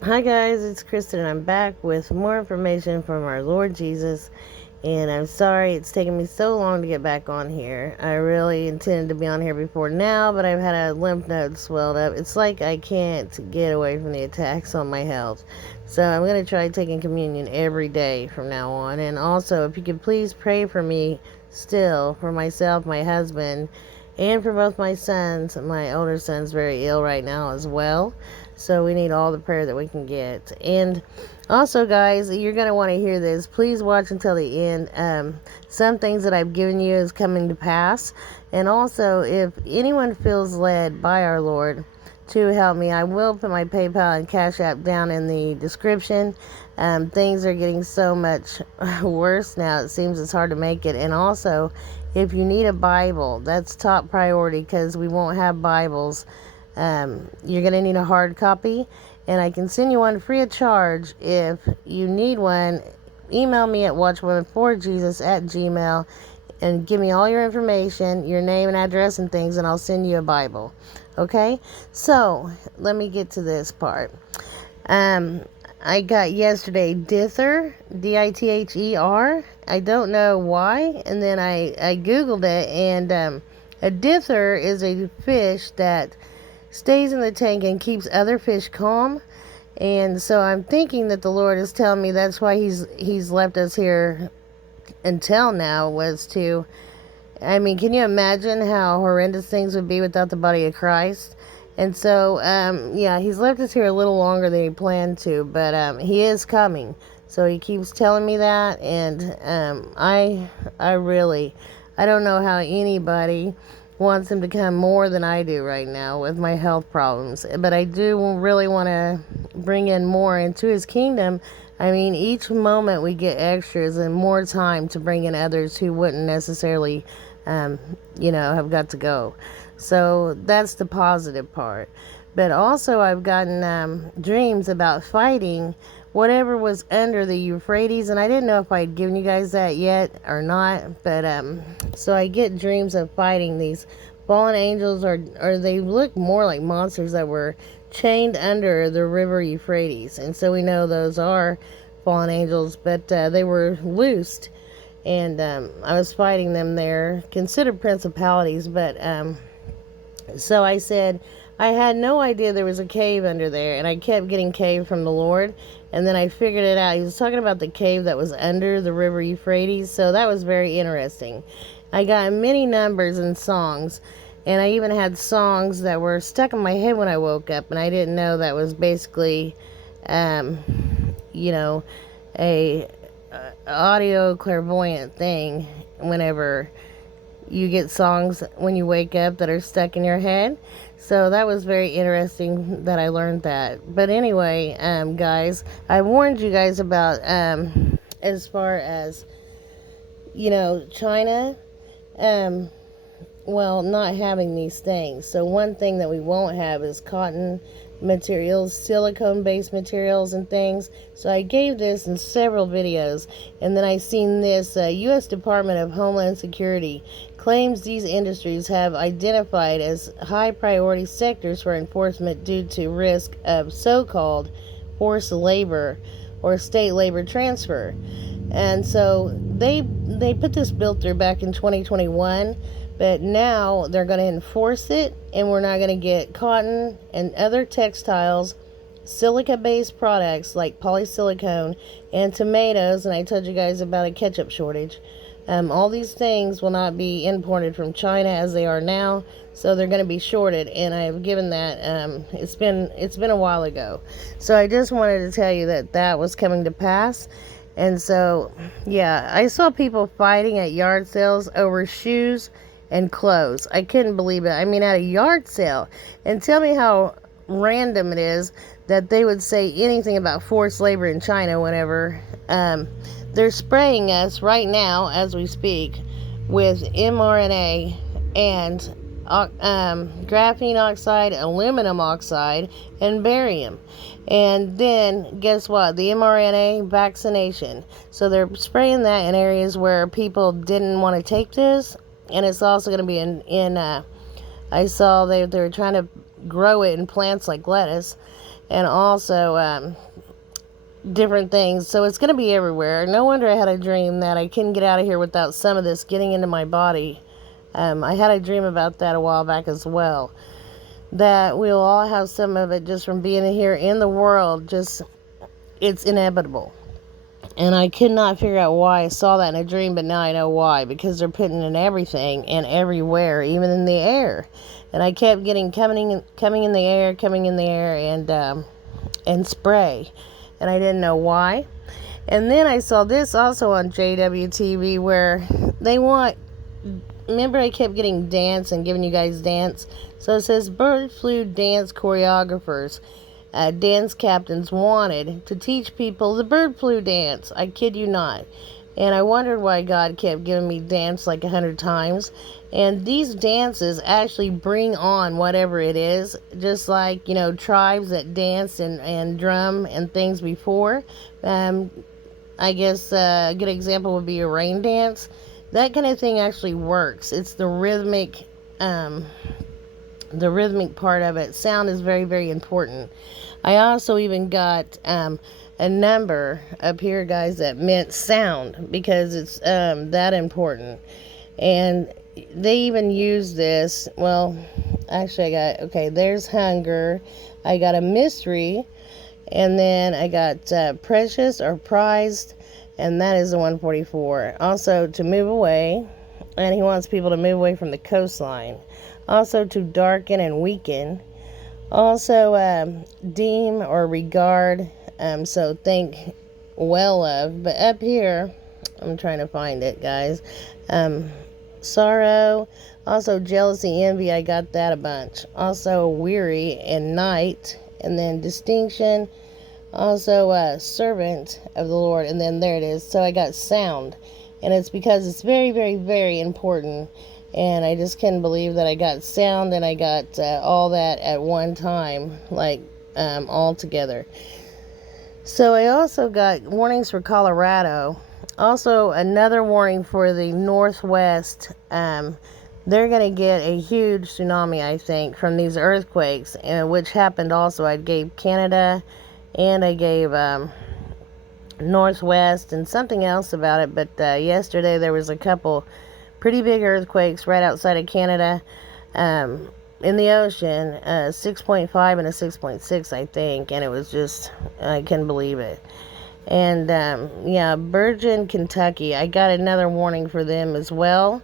Hi guys, it's Kristen and I'm back with more information from our Lord Jesus. And I'm sorry it's taken me so long to get back on here. I really intended to be on here before now, but I've had a lymph node swelled up. It's like I can't get away from the attacks on my health. So I'm going to try taking communion every day from now on. And also, if you could please pray for me still, for myself, my husband, and for both my sons. My older son's very ill right now as well. So we need all the prayer that we can get. And also, guys, you're going to want to hear this. Please watch until the end. Some things that I've given you is coming to pass. And also, if anyone feels led by our Lord to help me, I will put my PayPal and Cash App down in the description. Things are getting so much worse now. It seems it's hard to make it. And also, if you need a Bible, that's top priority because we won't have Bibles. You're going to need a hard copy, and I can send you one free of charge. If you need one, email me at watchwomanforjesus@gmail and give me all your information, your name and address and things, and I'll send you a Bible. Okay? So, let me get to this part. I got yesterday dither, Dither. I don't know why, and then I Googled it, and a dither is a fish that stays in the tank and keeps other fish calm. And so I'm thinking that the Lord is telling me that's why he's left us here until now, was to, I mean, can you imagine how horrendous things would be without the body of Christ? And so, yeah, he's left us here a little longer than he planned to, but he is coming. So he keeps telling me that, and I really, I don't know how anybody wants him to come more than I do right now with my health problems. But I do really want to bring in more into his kingdom. I mean, each moment we get extras and more time to bring in others who wouldn't necessarily, have got to go. So that's the positive part. But also, I've gotten dreams about fighting whatever was under the Euphrates, and I didn't know if I'd given you guys that yet or not. But so I get dreams of fighting these fallen angels, or they look more like monsters that were chained under the river Euphrates, and so we know those are fallen angels, but they were loosed, and I was fighting them there, considered principalities, but so I said, I had no idea there was a cave under there, and I kept getting cave from the Lord, and then I figured it out. He was talking about the cave that was under the river Euphrates, so that was very interesting. I got many numbers and songs, and I even had songs that were stuck in my head when I woke up, and I didn't know that was basically, you know, a audio clairvoyant thing whenever you get songs when you wake up that are stuck in your head. So that was very interesting that I learned that. But anyway, guys, I warned you guys about as far as, China, not having these things. So one thing that we won't have is cotton materials, silicone-based materials and things. So I gave this in several videos, and then I seen this U.S. Department of Homeland Security claims these industries have identified as high priority sectors for enforcement due to risk of so-called forced labor or state labor transfer. And so they put this bill through back in 2021, but now they're going to enforce it, and we're not going to get cotton and other textiles, silica-based products like polysilicone and tomatoes, and I told you guys about a ketchup shortage. All these things will not be imported from China as they are now, so they're going to be shorted, and I've given that, it's been a while ago. So I just wanted to tell you that was coming to pass. And so, yeah, I saw people fighting at yard sales over shoes and clothes. I couldn't believe it. I mean, at a yard sale. And tell me how random it is that they would say anything about forced labor in China whenever they're spraying us right now as we speak with mRNA and graphene oxide, aluminum oxide, and barium. And then guess what? The mRNA vaccination. So they're spraying that in areas where people didn't want to take this, and it's also going to be in I saw they were trying to grow it in plants like lettuce, and also different things. So it's going to be everywhere. No wonder I had a dream that I couldn't get out of here without some of this getting into my body. I had a dream about that a while back as well, that we'll all have some of it just from being here in the world. Just, it's inevitable. And I could not figure out why I saw that in a dream, but now I know why. Because they're putting in everything and everywhere, even in the air. And I kept getting coming in the air, and spray. And I didn't know why. And then I saw this also on JWTV where they want, remember I kept getting dance and giving you guys dance. So it says bird flu dance choreographers. Dance captains wanted to teach people the bird flu dance. I kid you not. And I wondered why God kept giving me dance like 100 times. And these dances actually bring on whatever it is. Just like, tribes that danced and drum and things before. I guess a good example would be a rain dance. That kind of thing actually works. It's the rhythmic part of it. Sound is very, very important. I also even got a number up here, guys, that meant sound, because it's that important. And they even use this. Well, actually there's hunger. I got a mystery, and then I got precious or prized, and that is the 144. Also, to move away, and he wants people to move away from the coastline. Also, to darken and weaken. Also, deem or regard, so think well of. But up here, I'm trying to find it, guys. Sorrow, also jealousy, envy, I got that a bunch. Also, weary and night, and then distinction. Also, servant of the Lord, and then there it is. So I got sound, and it's because it's very, very, very important. And I just couldn't believe that I got sound and I got all that at one time, like all together. So I also got warnings for Colorado. Also, another warning for the Northwest. They're going to get a huge tsunami, I think, from these earthquakes, which happened also. I gave Canada, and I gave Northwest, and something else about it. But yesterday there was a couple pretty big earthquakes right outside of Canada, in the ocean, 6.5 and a 6.6, I think, and it was just, I couldn't believe it. And, Virgin, Kentucky, I got another warning for them as well.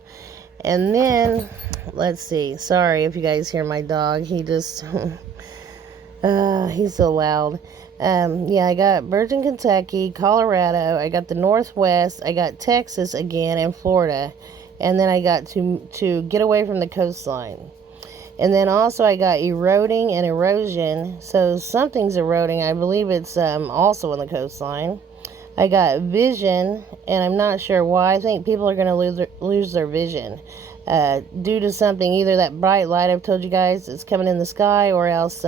And then, let's see, sorry if you guys hear my dog, he just, he's so loud. I got Virgin, Kentucky, Colorado, I got the Northwest, I got Texas again, and Florida. And then I got to get away from the coastline. And then also I got eroding and erosion. So something's eroding. I believe it's also on the coastline. I got vision, and I'm not sure why. I think people are going to lose their vision due to something, either that bright light I've told you guys is coming in the sky, or else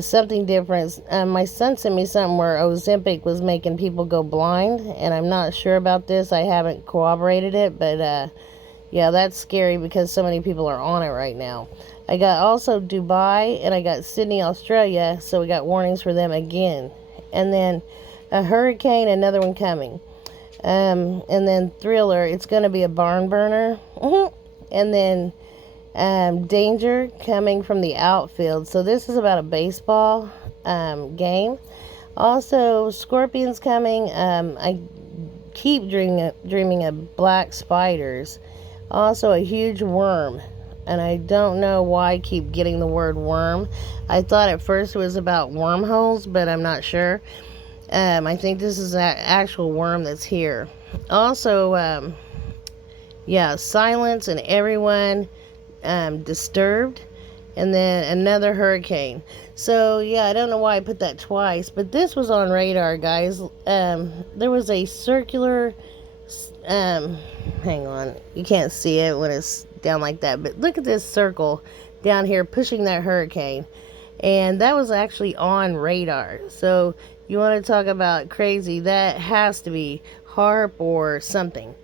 something different. My son sent me something where Ozempic was making people go blind, and I'm not sure about this. I haven't corroborated it, but that's scary because so many people are on it right now. I got also Dubai, and I got Sydney, Australia, so we got warnings for them again. And then a hurricane, another one coming. And then Thriller, it's going to be a barn burner. And then danger coming from the outfield. So this is about a baseball game. Also, scorpions coming. I keep dreaming of black spiders. Also, a huge worm. And I don't know why I keep getting the word worm. I thought at first it was about wormholes, but I'm not sure. I think this is an actual worm that's here. Also, silence and everyone disturbed, and then another hurricane. So I don't know why I put that twice, but this was on radar, guys. There was a circular, hang on, you can't see it when it's down like that, but look at this circle down here pushing that hurricane, and that was actually on radar. So you want to talk about crazy, that has to be HARP or something.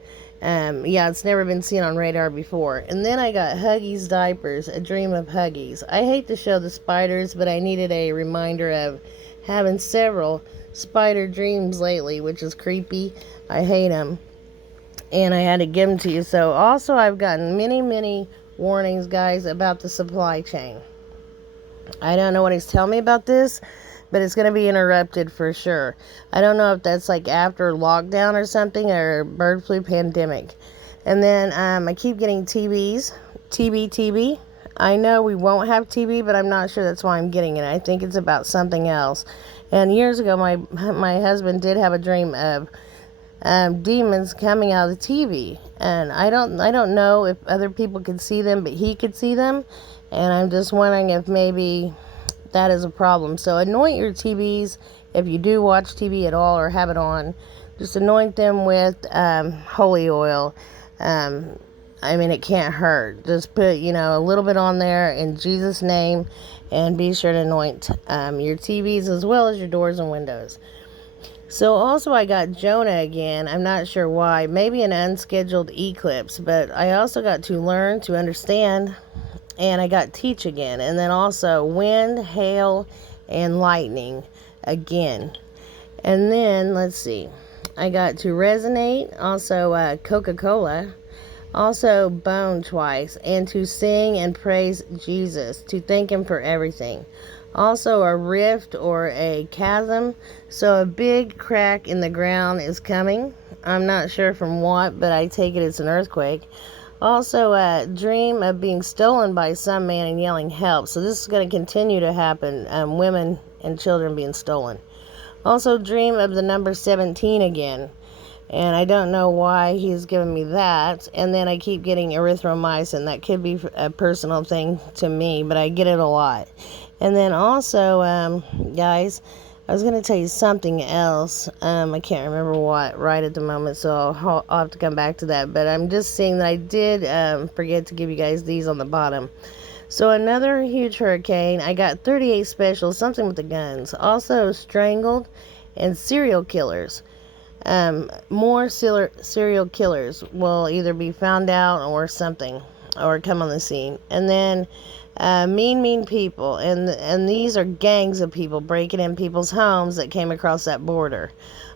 Yeah, it's never been seen on radar before. And then I got Huggies diapers, a dream of Huggies. I hate to show the spiders, but I needed a reminder of having several spider dreams lately, which is creepy. I hate them. And I had to give them to you. So also I've gotten many warnings, guys, about the supply chain. I don't know what he's telling me about this, but it's going to be interrupted for sure. I don't know if that's like after lockdown or something, or bird flu pandemic. And then I keep getting TB. I know we won't have TB, but I'm not sure that's why I'm getting it. I think it's about something else. And years ago, my husband did have a dream of demons coming out of the TV, and I don't know if other people could see them, but he could see them, and I'm just wondering if maybe that is a problem. So anoint your TVs if you do watch TV at all or have it on. Just anoint them with holy oil. I mean, it can't hurt. Just put, a little bit on there in Jesus' name, and be sure to anoint your TVs as well as your doors and windows. So also I got Jonah again. I'm not sure why. Maybe an unscheduled eclipse. But I also got to learn, to understand, and I got teach again. And then also wind, hail, and lightning again. And then, let's see. I got to resonate. Also Coca-Cola. Also bone twice. And to sing and praise Jesus. To thank him for everything. Also a rift or a chasm, so a big crack in the ground is coming. I'm not sure from what, but I take it it's an earthquake. Also a dream of being stolen by some man and yelling help. So this is going to continue to happen, women and children being stolen. Also dream of the number 17 again. And I don't know why he's giving me that. And then I keep getting erythromycin. That could be a personal thing to me, but I get it a lot. And then also, guys, I was going to tell you something else. I can't remember what right at the moment, so I'll have to come back to that. But I'm just seeing that I did forget to give you guys these on the bottom. So another huge hurricane. I got 38 specials, something with the guns. Also strangled and serial killers. More serial killers will either be found out or something, or come on the scene. And then mean people, and these are gangs of people breaking in people's homes that came across that border.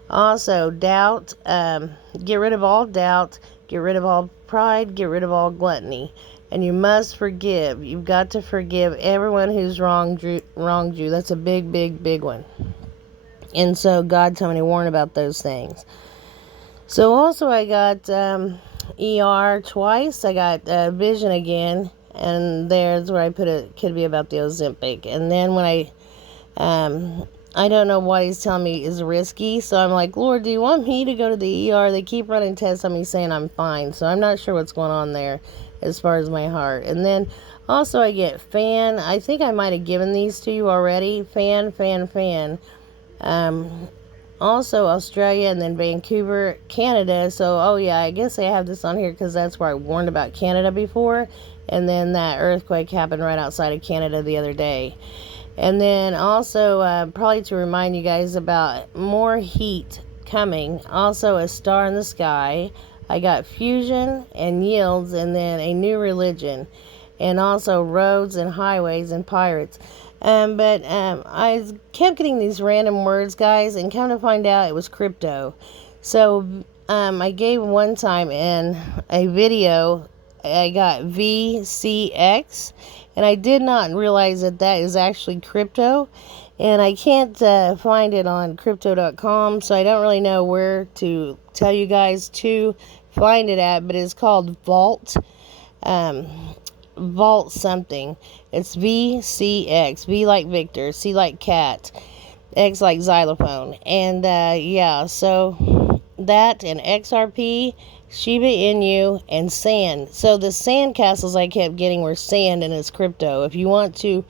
Also doubt. Get rid of all doubt, get rid of all pride, get rid of all gluttony, and you must forgive. You've got to forgive everyone who's wronged you. That's a big one. And so God told me to warn about those things. So also I got ER twice. I got vision again. And there's where I put it. Could be about the Ozempic. And then when I don't know what he's telling me is risky. So I'm like, Lord, do you want me to go to the ER? They keep running tests on me saying I'm fine. So I'm not sure what's going on there as far as my heart. And then also I get fan. I think I might have given these to you already. Fan. Also Australia, and then Vancouver, Canada. So, oh yeah, I guess I have this on here because that's where I warned about Canada before. And then that earthquake happened right outside of Canada the other day. And then also, probably to remind you guys about more heat coming. Also a star in the sky. I got fusion and yields, and then a new religion. And also roads and highways and pirates. But I kept getting these random words, guys, and come to find out it was crypto. So I gave one time in a video, I got VCX, and I did not realize that is actually crypto. And I can't find it on crypto.com, so I don't really know where to tell you guys to find it at, but it's called Vault. Vault something. It's VCX. V like Victor, C like cat, X like xylophone. And yeah, so that and XRP, Shiba Inu, and sand. So the sand castles I kept getting were sand, and it's crypto. If you want to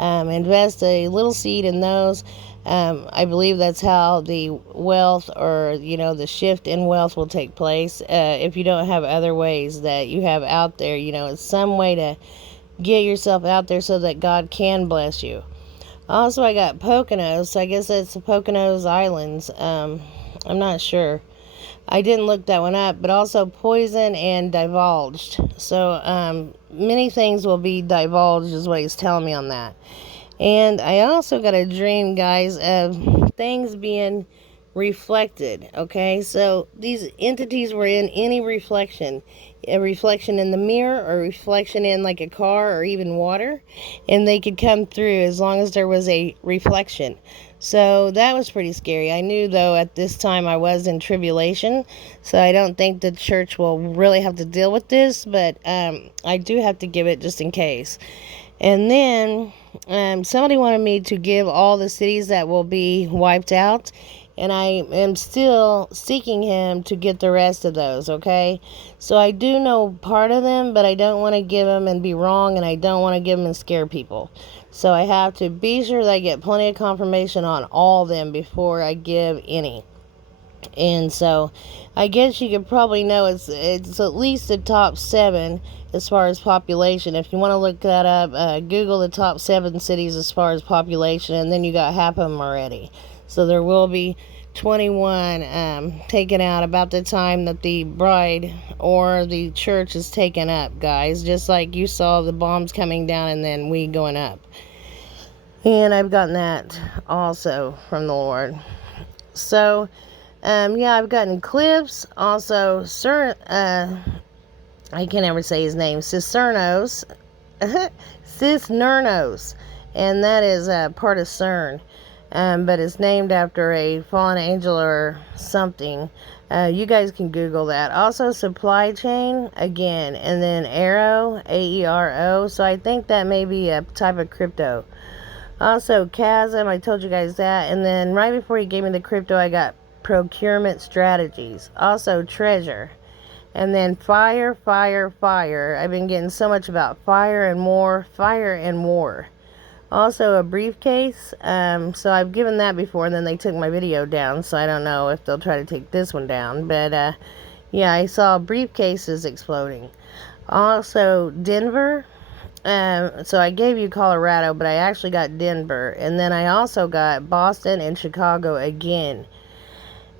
invest a little seed in those, I believe that's how the wealth, or the shift in wealth will take place. If you don't have other ways that you have out there, it's some way to get yourself out there so that God can bless you. Also, I got Poconos, so I guess that's the Poconos Islands. I'm not sure. I didn't look that one up, but also poison and divulged. So many things will be divulged is what he's telling me on that. And I also got a dream, guys, of things being reflected. Okay, so these entities were in any reflection, a reflection in the mirror or a reflection in like a car or even water, and they could come through as long as there was a reflection. So that was pretty scary. I knew, though, at this time I was in tribulation, so I don't think the church will really have to deal with this, but I do have to give it just in case. And then somebody wanted me to give all the cities that will be wiped out, and I am still seeking him to get the rest of those, okay? So I do know part of them, but I don't want to give them and be wrong, and I don't want to give them and scare people. So I have to be sure that I get plenty of confirmation on all of them before I give any. And so I guess you could probably know it's at least the top 7 as far as population. If you want to look that up, Google the top 7 cities as far as population, and then you got half of them already. So there will be 21 taken out about the time that the bride or the church is taken up, guys. Just like you saw the bombs coming down and then we going up. And I've gotten that also from the Lord. So yeah, I've gotten clips. Also, I can't ever say his name. Cisnernos. Cisnernos. And that is part of CERN. But it's named after a fallen angel or something. You guys can Google that. Also, supply chain, again. And then Aero, AERO. So I think that may be a type of crypto. Also, chasm, I told you guys that. And then right before he gave me the crypto, I got procurement strategies. Also, treasure. And then fire, fire, fire. I've been getting so much about fire and more, fire and war. Also, a briefcase. So I've given that before, and then they took my video down. So I don't know if they'll try to take this one down. But yeah, I saw briefcases exploding. Also, Denver. So I gave you Colorado, but I actually got Denver. And then I also got Boston and Chicago again.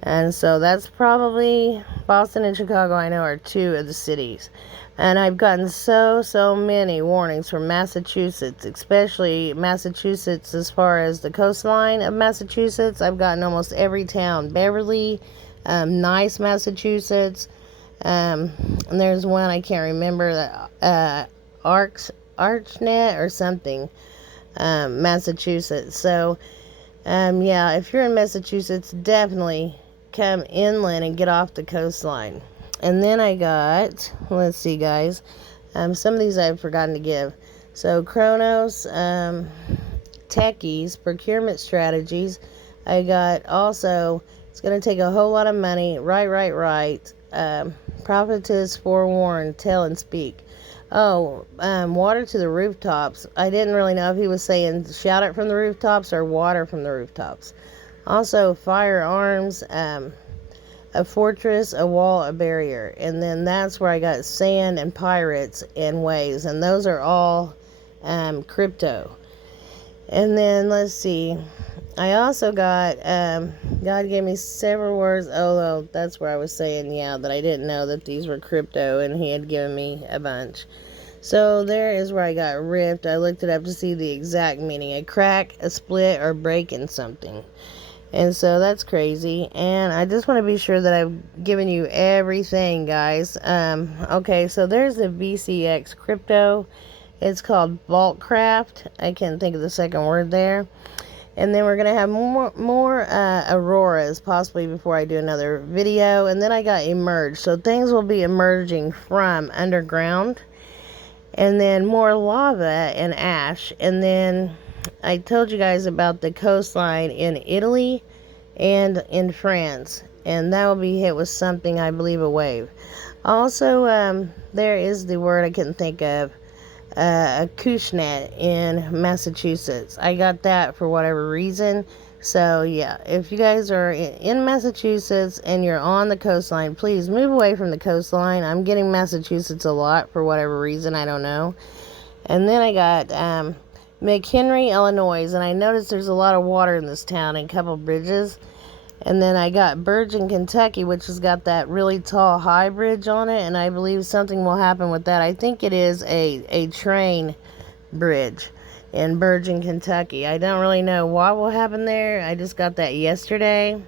And so that's probably Boston and Chicago, I know, are 2 of the cities. And I've gotten so many warnings from Massachusetts, especially Massachusetts as far as the coastline of Massachusetts. I've gotten almost every town. Beverly, Nice, Massachusetts. And there's one I can't remember, Archnet or something, Massachusetts. So, yeah, if you're in Massachusetts, definitely come inland and get off the coastline. And then I got, let's see, guys, some of these I've forgotten to give. So, Chronos, techies, procurement strategies. I got also, it's going to take a whole lot of money, right. Prophetess, forewarn, tell and speak. Oh, water to the rooftops. I didn't really know if he was saying shout it from the rooftops or water from the rooftops. Also, firearms, a fortress, a wall, a barrier. And then that's where I got sand and pirates and waves. And those are all crypto. And then, let's see. I also got, God gave me several words. Oh, that's where I was saying, yeah, that I didn't know that these were crypto, and he had given me a bunch. So there is where I got ripped. I looked it up to see the exact meaning. A crack, a split, or break in something. And so that's crazy. And I just want to be sure that I've given you everything, guys. Okay, so there's the VCX crypto. It's called Vaultcraft. I can't think of the second word there. And then we're going to have more auroras possibly before I do another video. And then I got emerged. So things will be emerging from underground. And then more lava and ash. And then I told you guys about the coastline in Italy and in France. And that will be hit with something, I believe, a wave. Also, there is the word I couldn't think of. Acushnet in Massachusetts. I got that for whatever reason. So yeah, if you guys are in Massachusetts and you're on the coastline, please move away from the coastline. I'm getting Massachusetts a lot for whatever reason, I don't know. And then I got McHenry, Illinois, and I noticed there's a lot of water in this town and a couple bridges. And then I got Virgin, Kentucky, which has got that really tall high bridge on it, and I believe something will happen with that. I think it is a train bridge in Virgin, Kentucky. I don't really know what will happen there. I just got that yesterday.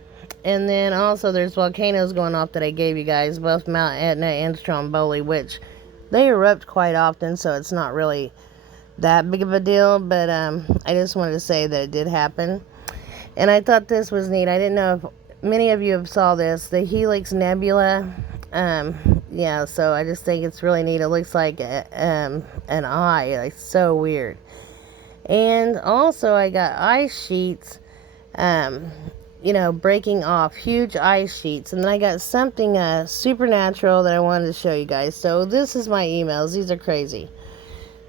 And then also there's volcanoes going off that I gave you guys, both Mount Etna and Stromboli, which they erupt quite often, so it's not really that big of a deal, but I just wanted to say that it did happen. And I thought this was neat. I didn't know if many of you have saw this, the Helix Nebula. Yeah, so I just think it's really neat. It looks like an eye. Like, so weird. And also I got ice sheets, breaking off, huge ice sheets. And then I got something supernatural that I wanted to show you guys. So this is my emails. These are crazy.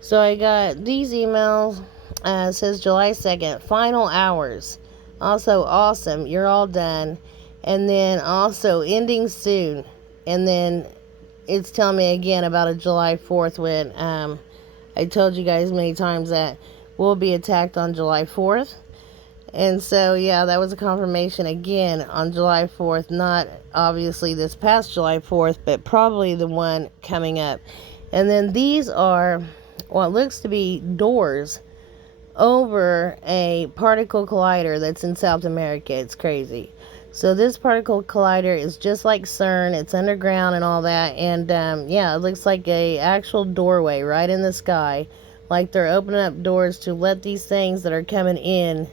So I got these emails. It says July 2nd, final hours. Also, awesome, you're all done. And then also ending soon. And then it's telling me again about a July 4th when I told you guys many times that we'll be attacked on July 4th. And so, yeah, that was a confirmation again on July 4th. Not obviously this past July 4th, but probably the one coming up. And then these are what looks to be doors over a particle collider that's in South America. It's crazy. So this particle collider is just like CERN. It's underground and all that. And yeah, it looks like a actual doorway right in the sky. Like they're opening up doors to let these things that are coming in.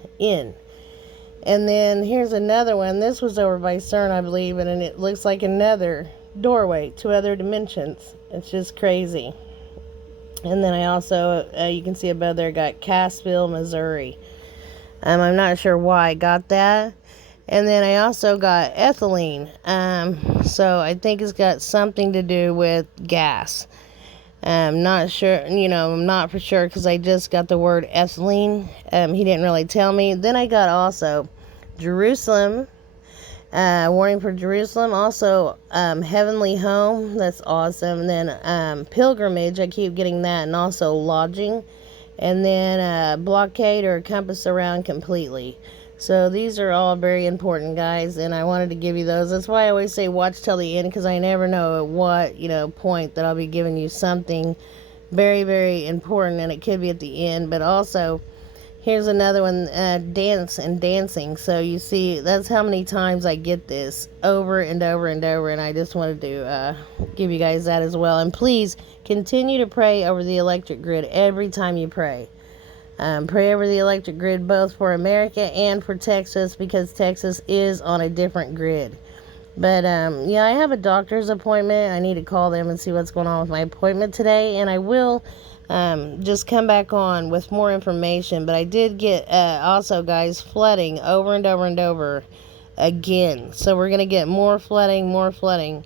And then here's another one. This was over by CERN, I believe. And it looks like another doorway to other dimensions. It's just crazy. And then I also, you can see above there, got Cassville, Missouri. I'm not sure why I got that. And then I also got ethylene. So I think it's got something to do with gas. I'm not sure, I'm not for sure because I just got the word ethylene. He didn't really tell me. Then I got also Jerusalem. Warning for Jerusalem. Also, heavenly home. That's awesome. And then pilgrimage. I keep getting that. And also lodging. And then blockade or compass around completely. So these are all very important, guys. And I wanted to give you those. That's why I always say watch till the end. Because I never know at what, point that I'll be giving you something very, very important. And it could be at the end. But also, here's another one, dance and dancing. So you see, that's how many times I get this over and over and over. And I just wanted to give you guys that as well. And please continue to pray over the electric grid every time you pray. Pray over the electric grid both for America and for Texas because Texas is on a different grid. But yeah, I have a doctor's appointment. I need to call them and see what's going on with my appointment today. And I will just come back on with more information. But I did get also, guys, flooding over and over and over again. So we're going to get more flooding.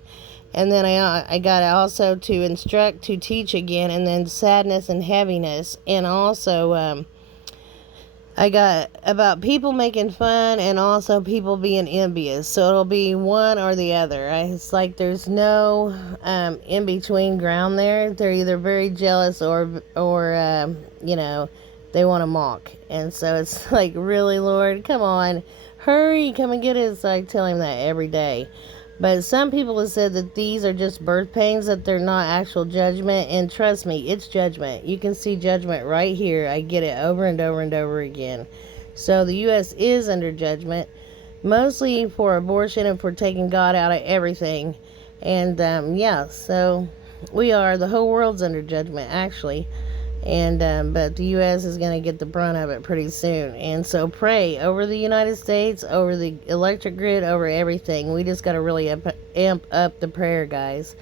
And then I got also to instruct, to teach again, and then sadness and heaviness. And also I got about people making fun and also people being envious. So it'll be one or the other. It's like there's no in between ground there. They're either very jealous or they want to mock. And so it's like, really, Lord, come on, hurry, come and get us. So I tell him that every day. But some people have said that these are just birth pains, that they're not actual judgment. And trust me, it's judgment. You can see judgment right here. I get it over and over and over again. So the U.S. is under judgment, mostly for abortion and for taking God out of everything. And yeah, so the whole world's under judgment, actually. And but the U.S. is going to get the brunt of it pretty soon. And so pray over the United States, over the electric grid, over everything. We just got to really amp up the prayer, guys.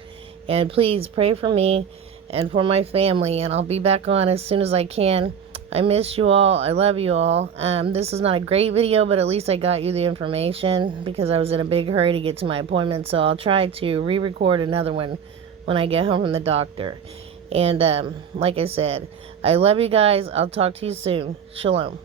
And please pray for me and for my family. And I'll be back on as soon as I can. I miss you all. I love you all. This is not a great video, but at least I got you the information because I was in a big hurry to get to my appointment. So I'll try to re-record another one when I get home from the doctor. And like I said, I love you guys. I'll talk to you soon. Shalom.